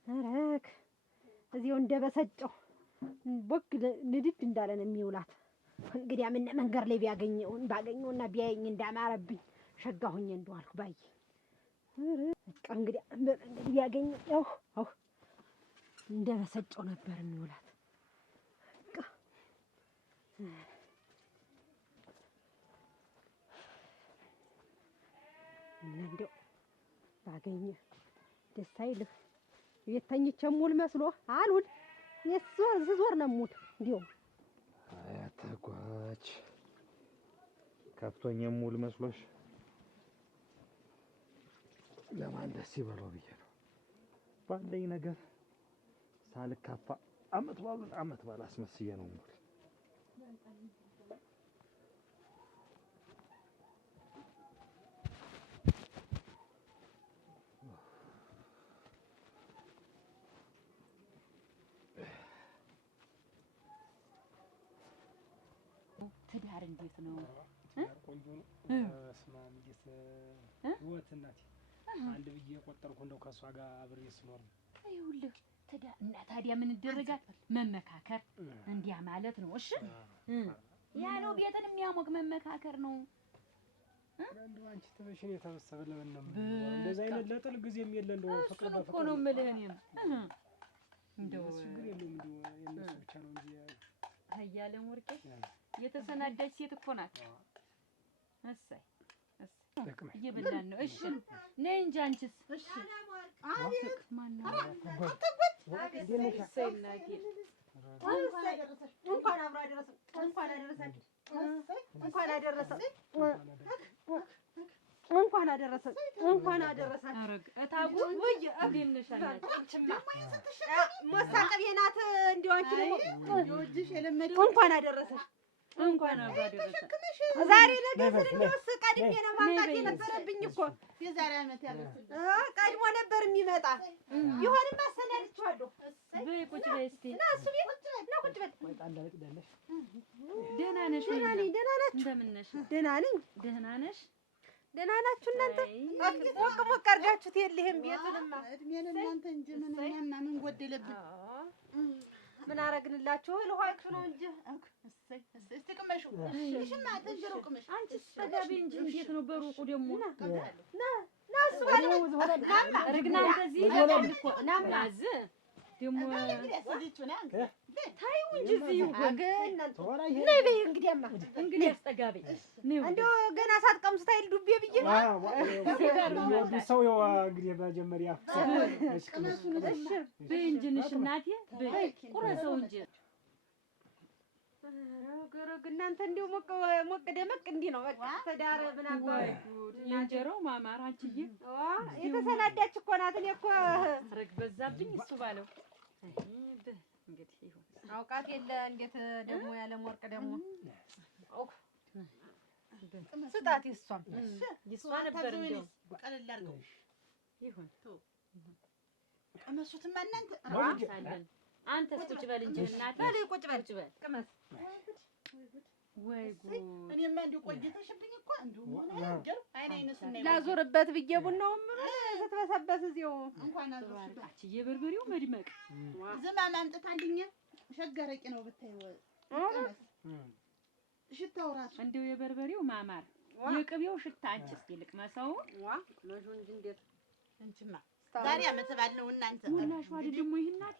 ኧረ እዚያው እንደበሰጨው ቦግ ንድድ እንዳለ ነው የሚውላት። እንግዲያ ምን መንገድ ላይ ባገኘውና ቢያየኝ እንዳማረብኝ ሸጋሁኝ እንደዋልኩ ባይ በቃ እንግዲያ በመንገድ ቢያገኘው እንደበሰጨው ነበር የሚውላት። እንደው ባገኘ ደስ አይልህ? ቤት ተኝቼ ሙል መስሎ አልውል። እኔስ ስዞር ነው የምውል። እንዲያው አያተጓች ከብቶኝ ሙል መስሎሽ? ለማን ደስ ይበለው ብዬ ነው ባለኝ ነገር ሳልካፋ አመት ባል አስመስዬ ነው ሙል። ትዳር እንዴት ነው? ቆንጆ ነው። ስማ እንዴት ህይወት እናቴ አንድ ብዬ ቆጠርኩ እንደው ከሷ ጋር አብሬ ስኖር ነው። ይኸውልህ እና ታዲያ ምን ይደረጋል? መመካከር እንዲያ ማለት ነው። እሺ ያለው ቤትን የሚያሞቅ መመካከር ነው። እንደው አንቺ ተበሽን የተበሰበ ለምን ነው እንደዚህ አይነት ለጥል ጊዜም የለ እንደው ፍቅር እኮ ነው የምልህ እኔም እንደው ችግር የለውም እንደው የነሱ ብቻ ነው እንጂ ሀያለም ወርቄ የተሰናዳች ሴት እኮ ናት። እሰይ እየበላን ነው። እሺ ነይ እንጂ አንቺስ። እሺ አቤት ማነው እንኳን አብሮ አደረሰ እንኳን አደረሳችሁ እንኳን አደረሰ እንኳን አደረሰ እንኳን አደረሳችሁ። አረግ እታጉ ወይ አገኘሻለች መሳቀብ የናት እንዲው አንቺ ደግሞ ወጅሽ የለመደው እንኳን አደረሰሽ እንኳን አብሮ አደረሰ። ዛሬ ነገ እንደውስ ቀድሜ ነው ማምጣት የነበረብኝ እኮ የዛሬ ዓመት ያለችው ቀድሞ ነበር የሚመጣ ይሆንም አሰናድቼዋለሁ። በይ ቁጭ በይ እስቲ እና እሱ ቤት ነው ቁጭ በል። ደህና ነሽ? ደህና ነኝ። ደህና ናችሁ? እንደምን ነሽ? ደህና ነኝ። ደህና ነሽ? ደህና ናችሁ እናንተ? ሞቅ ሞቅ አድርጋችሁት የለህም ቤቱንማ። እድሜ ለእናንተ እንጂ ምን እኛማ ምን ጎደለብን? ምን አረግንላችሁ? ልኋችሁ ነው እንጂ እስቲ ቅመሹ። እሺማ ተንጀሮ ቅመሽ። አንቺስ ተጋቢ እንጂ እንዴት ነው በሩቁ ደግሞ? ና እሱ ባለው ርግና እንደዚህ እኮ ናዝ ደግሞ ታዩ እንጂ እዚሁ ነይ በይ። እንግዲያማ እንግዲህ አስጠጋቢ እንደው ገና ሳትቀምሱት አይደል ዱቤ ብዬ ሰው ያው እንግዲህ መጀመሪያ በይ እንጂ ነሽ እናቴ በይ ቁረሰው እንጂ ገረግ እናንተ እንደው ሞቅ ደመቅ እንዲህ ነው በቃ ተዳረ ምናምን እንጀራው ማማር አንቺዬ የተሰናዳች እኮ ናት። እኔ እኮ ረግ በዛብኝ እሱ ባለው እንግዲህ ይሁን አውቃት የለ እንዴት ደግሞ ያለም ወርቅ ደግሞ ስጣት ይሷም ይሷ ነበር እንደው ቀለል አድርገው ይሁን ቀመሱትማ እናንተ አንተስ ቁጭ በል እንጂ እናት በል ቁጭ በል ቅመስ። ወይ ጉድ እኔማ እንደው ቆይተሽብኝ እኮ እንደው ነገር አይነስ እና ላዞርበት ብዬ ቡናው ምን ስትበሰበስ እዚሁ እንኳን አዞርሽበት። አቺ የበርበሬው መድመቅ ዝማም አምጥታልኝ ሸገረቂ ነው ብታዪው ሽታው ራሱ እንደው የበርበሬው ማማር የቅቤው ሽታ አንቺ እስኪ ልቅመሰው መሹ እንጂ እንዴት እንቺማ ዛሬ ዓመት በዓል ነው እናንተ ወላሽ ዋዲ ደግሞ ይሄ እናቴ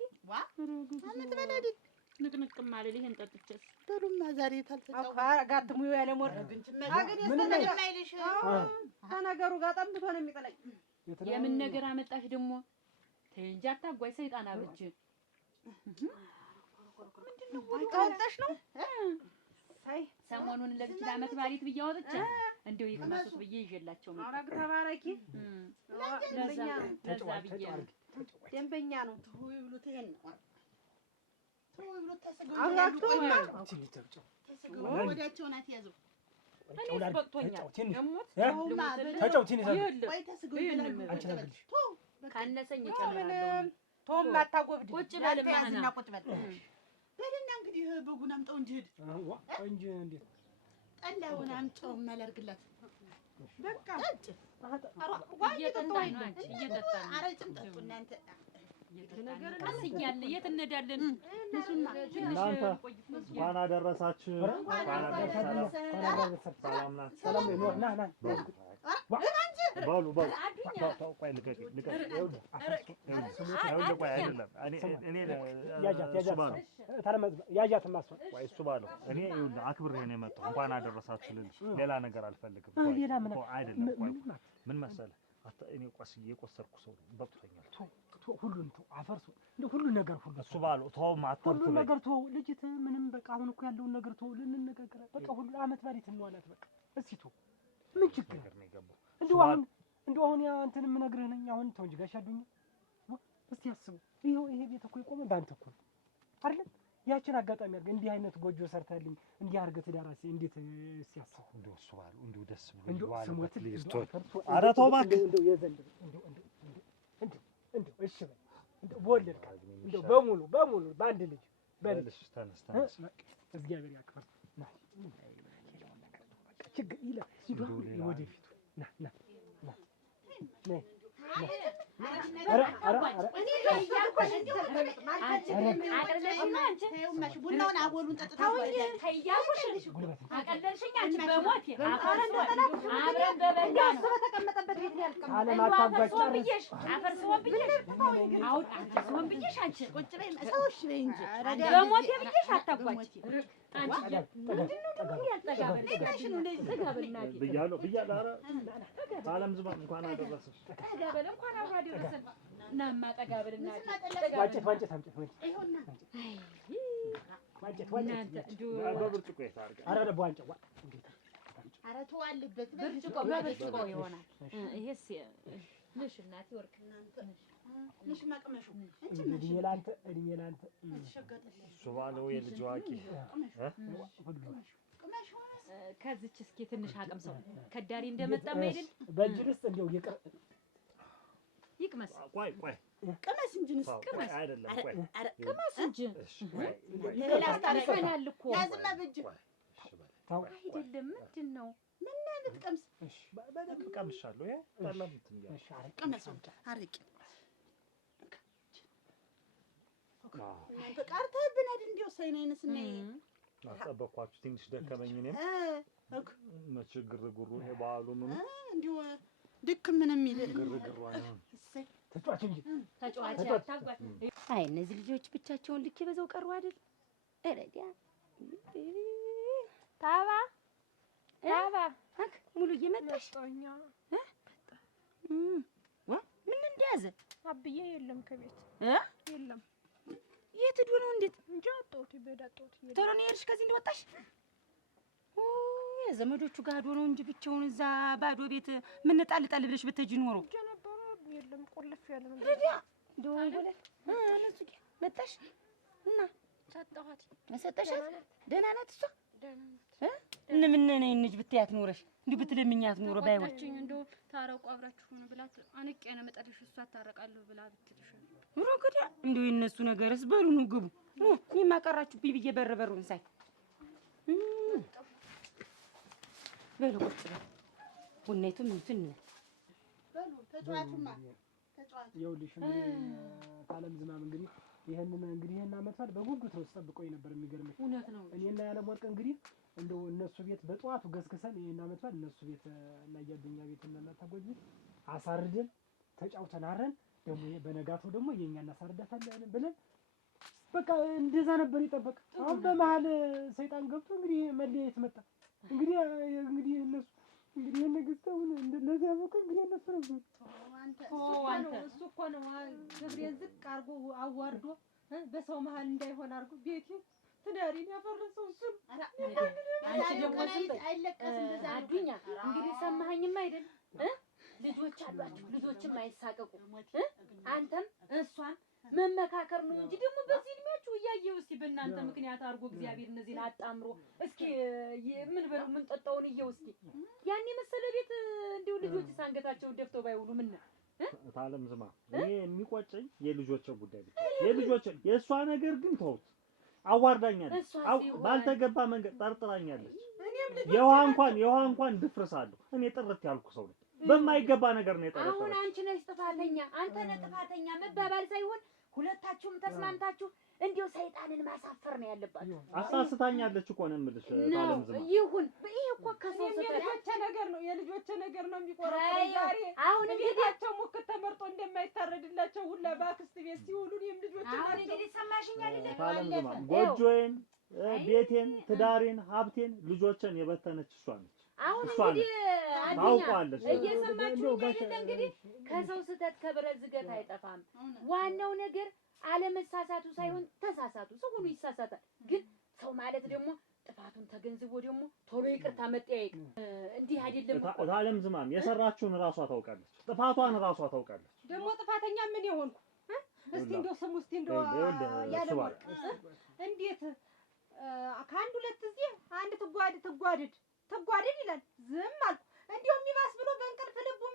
ዓመት በዓል አይደል ንቅንቅም አለ ይሄን ጠጥቼስ በሉማ ዛሬ ታልተጫው ጋትሙ ያለ ሞር አገን የማይልሽ ከነገሩ ጋር ጠምቶ ነው የሚጠለኝ። የምን ነገር አመጣሽ ደግሞ ተይ እንጂ አታጓይ ሰይጣን አብጅ ምንድነው ወጣሽ ነው ሳይ ሰሞኑን ለዚህ ዓመት ባሊት ብዬ አወጥቼ እንደው ይቅመሱት ብዬ ይዤላቸው ነው። አረግ ተባረኪ ለዛ ብዬ ደንበኛ ነው ተው ብሎ ተሄን ተው ብሎ ተሰገው ወዳቸውን አትያዘው እኔ በቅቶኛል እሞት ወይ ተሰገው ይላል ካነሰኝ እጨምራለሁ። ቶም አታጎብድ ቁጭ በል ያዝና ቁጭ በል በልና እንግዲህ በጉን አምጣው እንጂ ሂድ እንጂ እንዴት ጠላውን አምጣው ማላርግላት በቃ እየጠጣን ነው አንቺ እየጠጣን ነው። አረጭም ጠጡ እናንተ ነገር አስያለ የት እንሄዳለን? እናንተ እንኳን አደረሳችሁ። እንኳን አደረሳችሁ። ሰላም ናት። ሰላም ነው። ና ና በሉ ቆይ ልቀቂ። ይኸውልህ ቆይ አይደለም እኔ ያጃትማ እሱ ባለው እኔ ይኸውልህ አክብሬ ነው የመጣሁ። እንኳን አደረሳችሁ ልልሽ ሌላ ነገር አልፈልግም። ሌላ ምን አይደለም ቆይ ምን መሰለህ እኔ የቆሰርኩ ሰው በቅቶኛል። ሁሉን ተው አፈርሱ እንደ ሁሉ ነገር ሁሉ እሱ ባለው ተው ማተርቱ ሁሉ ነገር ተው ልጅት ምንም በቃ አሁን እኮ ያለውን ነገር ተው ልንነጋገር በቃ ሁሉ ዓመት ባሪት እንዋላት በቃ እስኪ ተው ምን ችግር ነው የገባው እንደው አሁን ያ አንተን የምነግርህ ነኝ አሁን ተው እንጂ ጋሽ አዱኛ እስቲ አስቡ ይሄ ቤት እኮ የቆመ ባንተ እኮ ነው አይደል ያችን አጋጣሚ አድርገህ እንዲህ አይነት ጎጆ ሰርተህልኝ እንዲህ አድርገህ ትዳራሲ እንዴት እስቲ አስቡ እንደው እሱ ባለው እንደው ደስ ብሎ እንደው ስሞት ኧረ ተው እባክህ እንደው የዘንድሮ እንደው እሺ በል እንደው በወለድካ እንደው በሙሉ በአንድ ልጅ በልሽ ተነስ እግዚአብሔር ያክብር ና ችግር ይላ ወደፊቱ ና ቡናውን አቦሉን ጠጥተው አቀለልሽኝ አንቺ በሞት አብረን በበላ በተቀመጠበት ቤት ያልቀም አፈርስዎን ብዬሽ አሁን አፈርስዎን ብዬሽ አንቺ ቁጭ በይ ሰዎች በይ እንጂ በሞት ብዬሽ አታጓች አንቺ ብያለሁ። ኧረ ዓለም ዝም እንኳን አደረሰሽ። ጠጋ በል እንኳን አብሮ አደረሰን። እናማ ጠጋ በል እናቴ በብርጭቆ የታርገ ኧረ ተው አለበት በብርጭቆ ይሆናል። ይሄስ ንሽ እናቴ ወርቅ ንሽ መቅመሹ እድሜ ላንተ እሱ ባለው የልጅ አዋቂ ከዚች እስኪ ትንሽ አቅም ሰው ከዳሪ እንደመጣም አይደል በእጅ ውስጥ እንደው ይቅመስ። ቆይ ቅመስ እንጂ ንስ ቅመስ አይደለም። ቆይ ቅመስ እንጂ ሌላ አስተካክለናል እኮ ያዝና በእጅ አይደለም። ምንድን ነው ምን አይነት ቅምስ? በደንብ ቀምሻለሁ። ይሄ ጠላምት እንዲያ ቅመስ አረቂ እናንተ ቀርተህብን አይደል? እንዲያው ሳይነንስ ነይ አጠበኳችሁ። ትንሽ ደከመኝ። እኔም መቼ ግርግሩ ይሄ በዓሉ ምኑ እንዲሁ ድክም ምን የሚል ግርግሩ ነው። ተጫዋች እንጂ ተጫዋች አታጓት። አይ እነዚህ ልጆች ብቻቸውን ልክ በዛው ቀሩ አይደል? እረዲያ ታባ ሙሉ እየመጣሽ ምን እንደያዘ አብዬ የለም ከቤት የለም። የት ሄዶ ነው? እንዴት እንጃ አጣሁት። በዳጣሁት ቶሎ ነው የሄድሽ ከዚህ እንደወጣሽ? ዘመዶቹ ጋር ሄዶ ነው እንጂ ብቻውን እዛ ባዶ ቤት ምን ጣል ብለሽ ብትሄጂ ኖሮ ነበረ። የለም ቆለፍ ያለ ነው። ረዲያ ደወለ አለች መጣሽ እና ሰጠኋት። መሰጠሻት? ደህና ናት እሷ? ደህና ናት። ምን ነኝ እንጂ ብትያት ኖረሽ እንዲህ ብትለምኛት ኖሮ ባይሆን እንደው ታረቁ አብራችሁ ሆነ ብላት አንቄ ነው መጣልሽ። እሷ ታረቃለሁ ብላ ብትልሽ ኑሮ ከዲያ እንደው የነሱ ነገርስ በሉ ነው ግቡ። እኔማ ቀራችሁብኝ ብዬ በሩን ሳይ በሉ ቁጭ በል ቡናይቱ ምንትን በሉ ተጫዋቹማ ተጫዋቹ ይኸውልሽ እንግዲህ ካለም ዝናብ እንግዲህ ይሄን አመት በጉጉት ነው ተጠብቆ ነበር። የሚገርምሽ እውነት ነው። እኔና ያለም ወርቅ እንግዲህ እንደው እነሱ ቤት በጠዋቱ ገስግሰን ይሄን አመት እነሱ ቤት እና ያዱኛ ቤት እና ታጎጂ አሳርደን ተጫውተን አረን ደግሞ በነጋታው ደግሞ የኛ እናሳርዳታለን ብለን በቃ እንደዛ ነበር ይጠበቅ። አሁን በመሀል ሰይጣን ገብቶ እንግዲህ መለያየት መጣ። እንግዲህ እነሱ እንግዲህ የነገስተውን እንደነዛ በቃ እንግዲህ እነሱ ነው እሱ እኮ ነው ገብሬን ዝቅ አድርጎ አዋርዶ በሰው መሀል እንዳይሆን አድርጎ ቤቴ ትዳሪን ያፈረሰው እሱ ነው። አንቺ ደግሞ አይለቀስም እንደዛ አዱኛ። እንግዲህ ሰማኸኝማ አይደል? ልጆች አሏችሁ፣ ልጆችም አይሳቀቁ። አንተም እሷም መመካከር ነው እንጂ ደግሞ በዚህ እድሜያችሁ እያየሁ እስኪ በእናንተ ምክንያት አድርጎ እግዚአብሔር እነዚህን አጣምሮ እስኪ ምን በሉ ምን ጠጣውን እየው እስኪ ያን የመሰለ ቤት እንዲሁ ልጆች ሳንገታቸውን ደፍተው ባይውሉ ምን ታለም ዝማ። እኔ የሚቆጨኝ የልጆች ጉዳይ ነው። የልጆች የእሷ ነገር ግን ተውት። አዋርዳኛለች፣ ባልተገባ መንገድ ጠርጥራኛለች። የውሃ እንኳን ድፍርሳለሁ። እኔ ጥርት ያልኩ ሰው ነኝ። በማይገባ ነገር ነው የጠረጠረች። አሁን አንቺ ነሽ ጥፋተኛ፣ አንተ ነህ ጥፋተኛ መባባል ሳይሆን ሁለታችሁም ተስማምታችሁ እንዲሁ ሰይጣንን ማሳፈር ነው ያለባችሁ። አሳስታኛለች እኮ ነው የምልሽ። ታለም ዝማ ይሁን። ይሄ እኮ ከሰው የልጆች ነገር ነው የሚቆረጠው። ዛሬ አሁን ቤታቸው ሙክት ተመርጦ እንደማይታረድላቸው ሁላ በአክስት ቤት ሲውሉ እኔም ልጆች አሁን እንግዲህ ሰማሽኝ አይደል? ታለም ዝማ ጎጆዬን፣ ቤቴን፣ ትዳሬን፣ ሀብቴን፣ ልጆችን የበተነች እሷ ነች። አሁን እንግዲህ ታውቃለች። እየሰማችሁ አይደል? እንግዲህ ከሰው ስህተት ከብረት ዝገት አይጠፋም። ዋናው ነገር አለመሳሳቱ ሳይሆን ተሳሳቱ። ሰው ሁሉ ይሳሳታል። ግን ሰው ማለት ደግሞ ጥፋቱን ተገንዝቦ ደግሞ ቶሎ ይቅርታ መጠያየቅ እንዲህ አይደለም። ታለም ዝማም የሰራችውን ራሷ ታውቃለች። ጥፋቷን ራሷ ታውቃለች። ደግሞ ጥፋተኛ ምን ይሆንኩ? እስቲ እንደው ስሙ እስቲ እንደው ያለ ወርቅ እንዴት ከአንድ ሁለት ጊዜ አንድ ትጓደድ ይላል። ዝም አልኩ። እንዲሁ የሚባስ ብሎ በእንቅልፍ ልቡም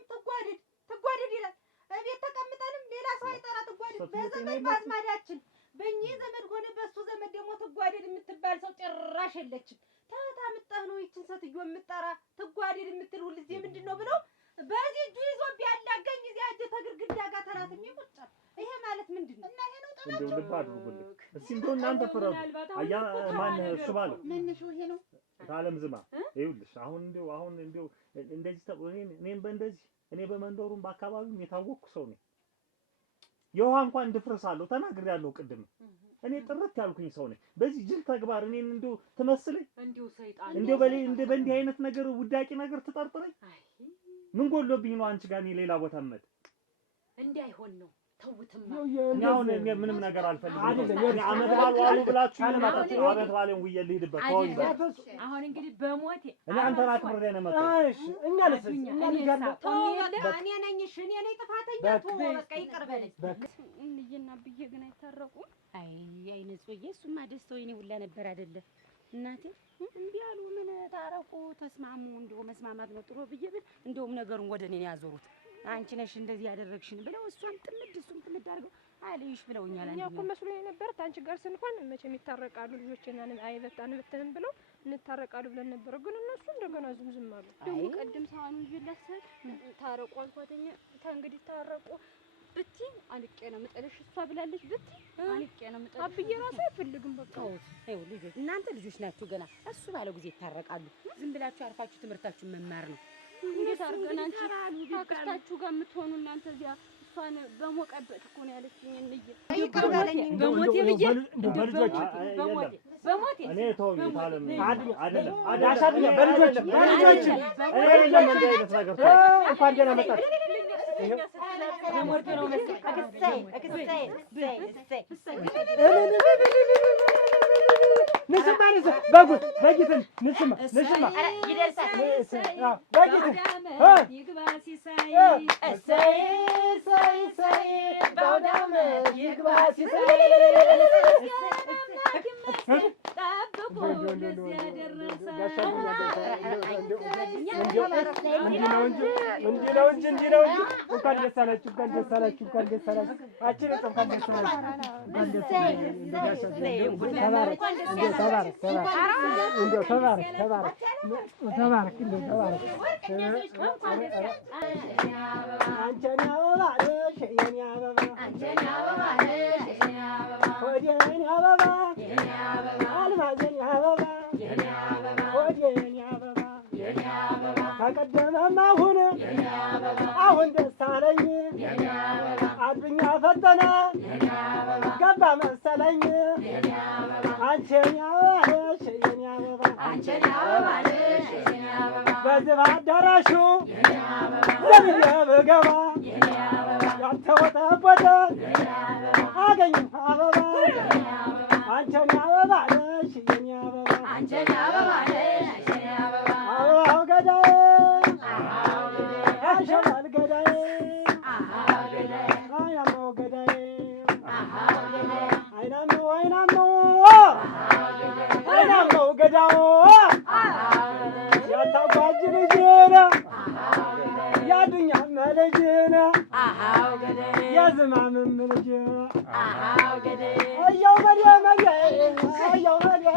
ትጓደድ ይላል። እቤት ተቀምጠንም ሌላ ሰው አይጠራ ትጓደድ። በዘመድ ባዝማዳችን በእኚህ ዘመድ ሆነ በሱ ዘመድ ደግሞ ትጓደድ የምትባል ሰው ጭራሽ የለችም። ተታምጣህ ነው ይችን ሴትዮ የምጠራ ትጓደድ የምትል ሁልጊዜ ምንድን ነው ብለው በዚህ እጁ ይዞ ቢያላገኝ እዚያ እጅ ተግርግዳ ጋር ተራትኝ እንደው ልብ አድርጉልኝ እስኪ እንደው እናንተ ፍረዱ። አያ ማን እሱ ባለው ምንሽው ይሄ ነው ታለም ዝማ ይኸውልሽ አሁን እንደው እንደዚህ እኔም በእንደዚህ እኔ በመንደሩም በአካባቢውም የታወቅኩ ሰው ነኝ። የውሃ እንኳን ድፍረሳለሁ ተናግሬያለሁ ቅድም። እኔ ጥርት ያልኩኝ ሰው ነኝ። በዚህ ጅል ተግባር እኔን እንደው ትመስለኝ እንደው ሰይጣን እንደው በእንዲህ አይነት ነገር ውዳቂ ነገር ትጠርጥረኝ? ምን ጎሎብኝ ነው አንቺ ጋር እኔ ሌላ ቦታ መድ እንዳይሆን ነው። ተውትማ አሁን ምንም ነገር አልፈልግም። አመት ባል ዋሉ ብላችሁ አመት ባልን ውዬ ልሂድበት ተወኝ። አሁን እንግዲህ በሞቴ እኔ አንተን አክብሬ ነው የመጣው። እሺ እኛ እኔ ነኝ ጥፋተኛ። ተው በቃ ይቅር በለኝ። እንዬና ብዬ ግን አይታረቁም። አይ ንጹዬ፣ እሱማ ደስታው የኔ ሁላ ነበር አይደለ እናቴ? እምቢ አሉ። ምን ታረቁ ተስማሙ። እንደው መስማማት ነው ጥሩ ብዬ ብል እንደውም ነገሩን ወደ እኔ ያዞሩት። አንቺ ነሽ እንደዚህ ያደረግሽን ብለው እሷን ጥምድ እሱም ጥምድ አድርገው አለይሽ ብለውኛል። እኛ እኮ መስሎኝ ነበር ታንቺ ጋር ስንሆን መቼም ይታረቃሉ ልጆችና አንበተንም ብለው እንታረቃሉ ብለን ነበር። ግን እነሱ እንደገና ዝም አሉ። ደግሞ ቀድም ሰዋኑ ይላሰል ታረቁ አልኳተኛ። እንግዲህ ታረቁ ብቲ አንቄ ነው መጠለሽ እሷ ብላለች። ብቲ አንቄ ነው መጠለሽ አብዬ ራሱ አይፈልግም። በቃ ይኸው ልጆች እናንተ ልጆች ናችሁ ገና። እሱ ባለው ጊዜ ይታረቃሉ። ዝም ብላችሁ አርፋችሁ ትምህርታችሁን መማር ነው። እንዴት አርገን አንቺ አክስታችሁ ጋር የምትሆኑ እናንተ እዚያ እሷን በሞቀበት እኮ ነው ያለችኝ። እንዬ ይቅር በለኝ በሞቴ ብዬ በልጆች በሞቴ እኔ ተወኝ ታለም አይደለም አዳሻለ በልጆች እኔ ለምን እንደዚህ ነገር እንኳን ደህና መጣች። በሞቴ ነው ንስማ በጉት በጊትን ንስማ ይደርሳል በጊትን ይግባ ሲሳይ እሰይ እሰይ እሰይ በአውደ ዓመት ይግባ ሲሳይ ጠብቁ ለዚያ ደረሰ። እንዲህ ነው እንጂ እንኳን ደስ አላችሁ እንኳን ደስ አላችሁ እንኳን ደስ አላችሁ። አችን እንኳን ደስ አላችሁ። ተባረክ አንቺን አበባ ነሽ የኔ አበባ አንቺን አበባ ነሽ የኔ አበባ ወዴኔ አበባ የኔ አበባ አልማዝን አበባ የኔ አበባ ወዴኔ አበባ የኔ አበባ ተቀደመም አሁን ደስ አለኝ የኔ አበባ አዱኛ ፈጠነ የኔ አበባ ገባ መሰለኝ የኔ አበባ አንቺን አበባ ነሽ የኔ አበባ አንቺን አበባ ነሽ የኔ አበባ በዚህ አዳራሹ የኔ አበባ ዘብዬ ብገባ የኔ አበባ ያልተወጠበተ የኔ አበባ አገኘሁ አበባ የኔ አበባ አንቺን አበባ ነሽ የኔ አበባ አንቺን አበባ ነሽ የኔ አበባ አበባው ገዳዬ አሸባል ገዳዬ አይናማው ገዳዬ አይናማው ገዳው ያታጓጅ ልጅነ ያዱኛ መልጅነ የዝማምም ልጅ አያው መዲያ መዲያ አያው መዲያ